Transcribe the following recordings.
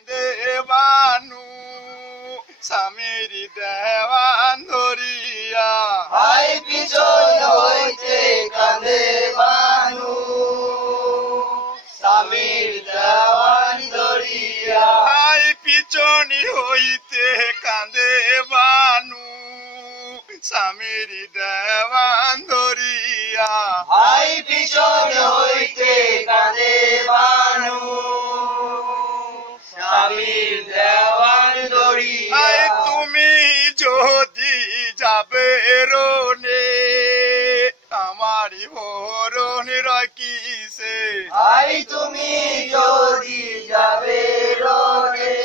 দেবানু স্বামীর দেওয়ান ধরিয়া হাই পিছন হইতে কাঁদে বানু স্বামীর দেওয়ান ধরিয়া। হাই পিছনি হইতে কাঁদে বানু স্বামীর দেওয়ান ধরিয়া। হাই পিছন হইতে কাঁদে বানু স্বামীর দেওয়ান ধরিয়া। হাই তুমি যদি যাবে রনে আমারি হরণ রাখিছে। হাই তুমি যদি যাবে রনে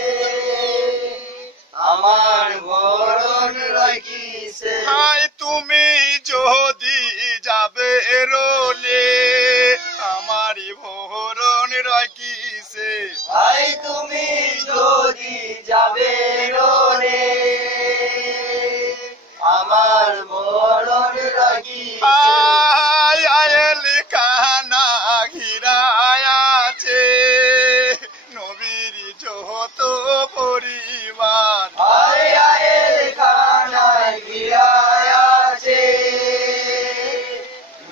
আমার বরণ রাখিছে। হাই তুমি যদি যাবে রনে আমারি হরণ রাখিছে। হাই তুমি যদি যাবে রনে আমার বরণ রাখিছে। হাই আয়েল কানা ঘিরায়াছে নবীর যত পরিবার। হাই আয়ের খানায় ঘিরায় আছে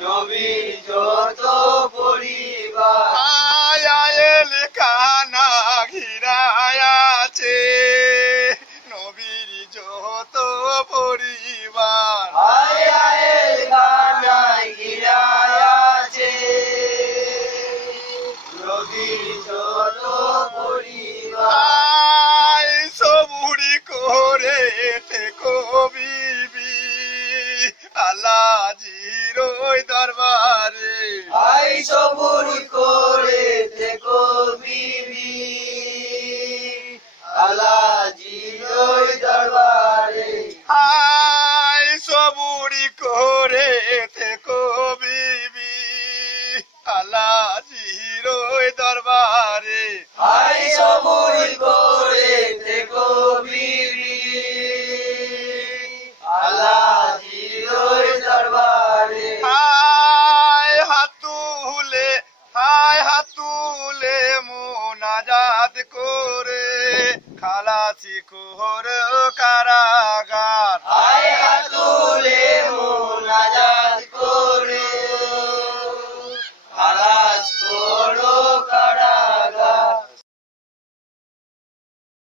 নবীর যত পরিবার। হাই আয়েল কানা ঘিরায়াছে নবীর যত পরিবার। হাই আয়ের খানায় ঘিরায় আছে নবীর যত পরিবার। হাই সবুরি করে থেকো বিবি আল্লাহজির ওই দরবারে। হাই সবুর করে থেকো বিবি আল্লাহজির ওই দরবারে। হাই সবুরি করে থেকো বিবি আল্লাহজির ওই দরবারে। হাই সবুর করে থেকো বিবি আল্লাহজির ওই দরবারে। হাই হাতুলে মোনাজাত করে খালাসি করে কারা